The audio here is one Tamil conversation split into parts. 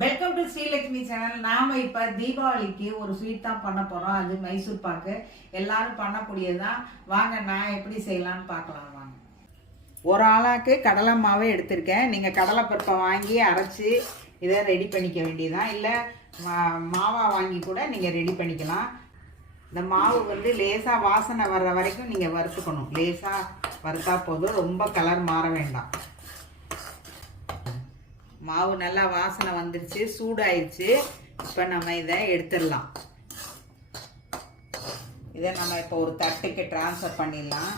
Welcome to Srilakshmi channel. நாம இப்ப தீபாவளிக்கு ஒரு ஸ்வீட் தான் பண்ண போறோம். அது மைசூர் பாக்கு. எல்லாரும் பண்ணக்கூடியதுதான். வாங்க நான் எப்படி செய்யலாம்னு பார்க்கலாம். வாங்க. ஒரு ஆளாக்கு கடலை மாவை எடுத்திருக்கேன். நீங்க கடலை பருப்பை வாங்கி அரைச்சி இதை ரெடி பண்ணிக்க வேண்டியதான். இல்லை மாவா வாங்கி கூட நீங்க ரெடி பண்ணிக்கலாம். இந்த மாவு வந்து லேசாக வாசனை வர்ற வரைக்கும் நீங்கள் வறுத்துக்கணும். லேசாக வறுத்தா போதும், ரொம்ப கலர் மாற வேண்டாம். மாவு நல்லா வாசனை வந்துருச்சு, சூடாயிடுச்சு. இப்போ நம்ம இதை எடுத்துடலாம். இதை நம்ம இப்போ ஒரு தட்டுக்கு ட்ரான்ஸ்ஃபர் பண்ணிடலாம்.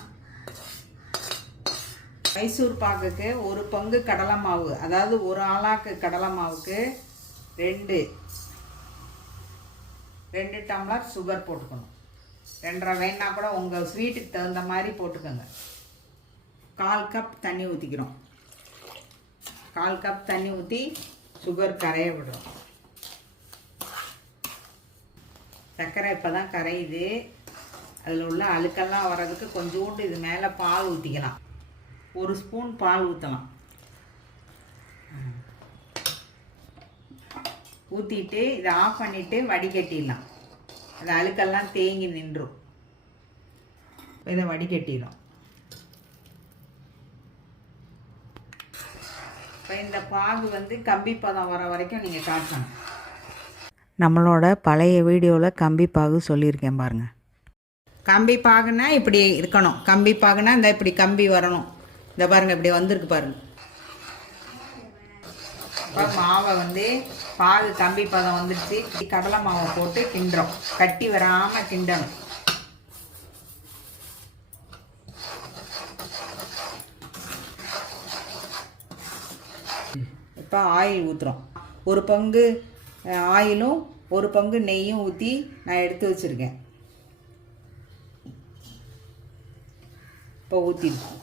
மைசூர் பாக்குக்கு ஒரு பங்கு கடலை மாவு, அதாவது ஒரு ஆளாக்கு கடலை மாவுக்கு ரெண்டு டம்ளர் சுகர் போட்டுக்கணும். 2.5 வேணா கூட உங்கள் ஸ்வீட்டுக்கு தகுந்த மாதிரி போட்டுக்கோங்க. 1/4 கப் தண்ணி ஊற்றிக்கிறோம். 1/4 கப் தண்ணி ஊற்றி சுகர் கரைய விடுறோம். சர்க்கரை இப்போ தான் கரையுது. அதில் உள்ள அழுக்கெல்லாம் வர்றதுக்கு கொஞ்சோண்டு இது மேலே பால் ஊற்றிக்கலாம். 1 ஸ்பூன் பால் ஊற்றலாம். ஊற்றிட்டு இதை ஆஃப் பண்ணிவிட்டு வடிகட்டிடலாம். அது அழுக்கெல்லாம் தேங்கி நின்றும். இதை வடிகட்டிடும். இப்போ இந்த பாகு வந்து கம்பி பதம் வர வரைக்கும் நீங்கள் காட்டணும். நம்மளோட பழைய வீடியோவில் கம்பி பாகு சொல்லியிருக்கேன் பாருங்கள். கம்பி பாகுன்னா இப்படி இருக்கணும். கம்பி பாகுனா இந்த இப்படி கம்பி வரணும். இந்த பாருங்கள், இப்படி வந்திருக்கு பாருங்கள். இப்போ மாவை வந்து பாகு கம்பி பதம் வந்துடுச்சு. கடலை மாவை போட்டு கிண்டுறோம். கட்டி வராமல் கிண்டணும். இப்போ ஆயில் ஊற்றுறோம். 1 பங்கு ஆயிலும் 1 பங்கு நெய்யும் ஊற்றி நான் எடுத்து வச்சுருக்கேன். இப்போ ஊற்றிருக்கோம்.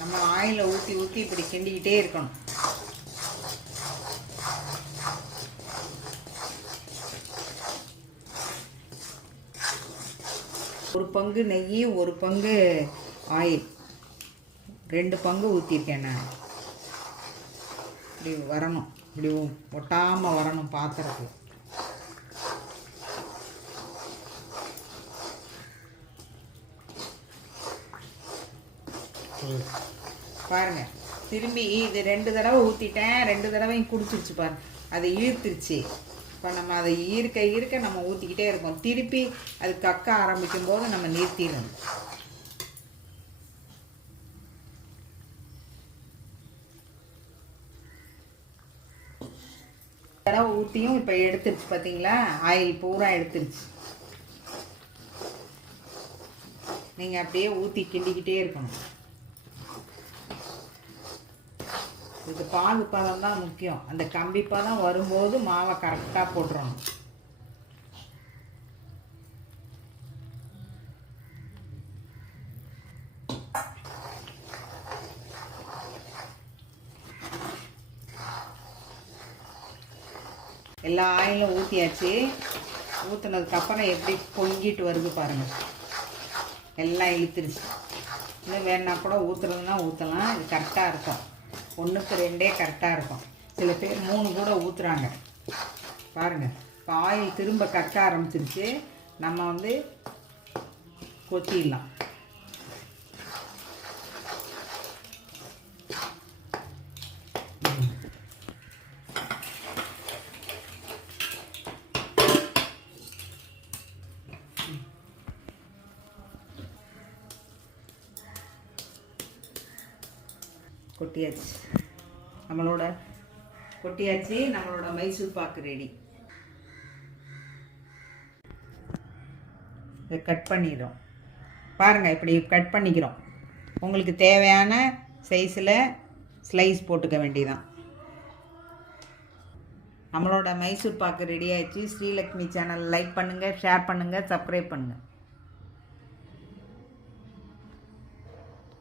நம்ம ஆயிலை ஊற்றி ஊற்றி இப்படி கிண்டிக்கிட்டே இருக்கணும். ஒரு பங்கு நெய், 1 பங்கு ஆயில், 2 பங்கு ஊற்றிருக்கேன் நான். இப்படி வரணும், இப்படி ஒட்டாமல் வரணும் பாத்திரத்தில். பாருங்க, திரும்பி இது 2 தடவை ஊற்றிட்டேன். 2 தடவையும் குடிச்சிருச்சு பாருங்க. அது இழுத்துருச்சு. இப்போ நம்ம அதை ஈர்க்க நம்ம ஊற்றிக்கிட்டே இருக்கோம். திருப்பி அது கக்க ஆரம்பிக்கும் போது நம்ம நிறுத்திடணும். தடவை ஊற்றியும் இப்போ எடுத்துருச்சு பார்த்தீங்களா? ஆயில் பூரா எடுத்துருச்சு. நீங்கள் அப்படியே ஊற்றி கிண்டிக்கிட்டே இருக்கணும். இது பாகு பதம் தான் முக்கியம். அந்த கம்பி பதம் வரும்போது மாவை கரெக்டாக போட்டுறணும். எல்லா ஆயிலும் ஊற்றியாச்சு. ஊற்றுனதுக்கப்புறம் எப்படி பொங்கிட்டு வருது பாருங்கள். எல்லாம் இழுத்துருச்சு. இன்னும் வேணா கூட ஊற்றுறதுன்னா ஊற்றலாம். இது கரெக்டாக இருக்கும். 1க்கு 2 கரெக்டாக இருக்கும். சில பேர் 3 கூட ஊற்றுறாங்க பாருங்கள். இப்போ ஆயில் திரும்ப கக்க ஆரம்பிச்சிருச்சு. நம்ம வந்து கொத்திடலாம். கொட்டியாச்சு. நம்மளோட மைசூர் பாக்கு ரெடி. இதை கட் பண்ணிடுறோம். பாருங்கள், இப்படி கட் பண்ணிக்கிறோம். உங்களுக்கு தேவையான சைஸில் ஸ்லைஸ் போட்டுக்க வேண்டியதான். நம்மளோட மைசூர் பாக்கு ரெடி ஆயிடுச்சு. ஸ்ரீலக்ஷ்மி சேனல் லைக் பண்ணுங்கள், ஷேர் பண்ணுங்கள், சப்ஸ்கிரைப் பண்ணுங்கள்.